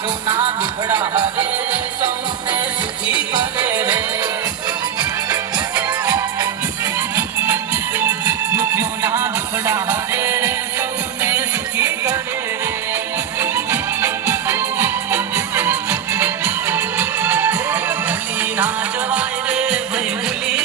દુખના દુખડા હરે સૌને સુખી કરે રે દુખના દુખડા હરે સૌને સુખી કરે રે ભૂલી ના જવાય રે ભાઈ ભૂલી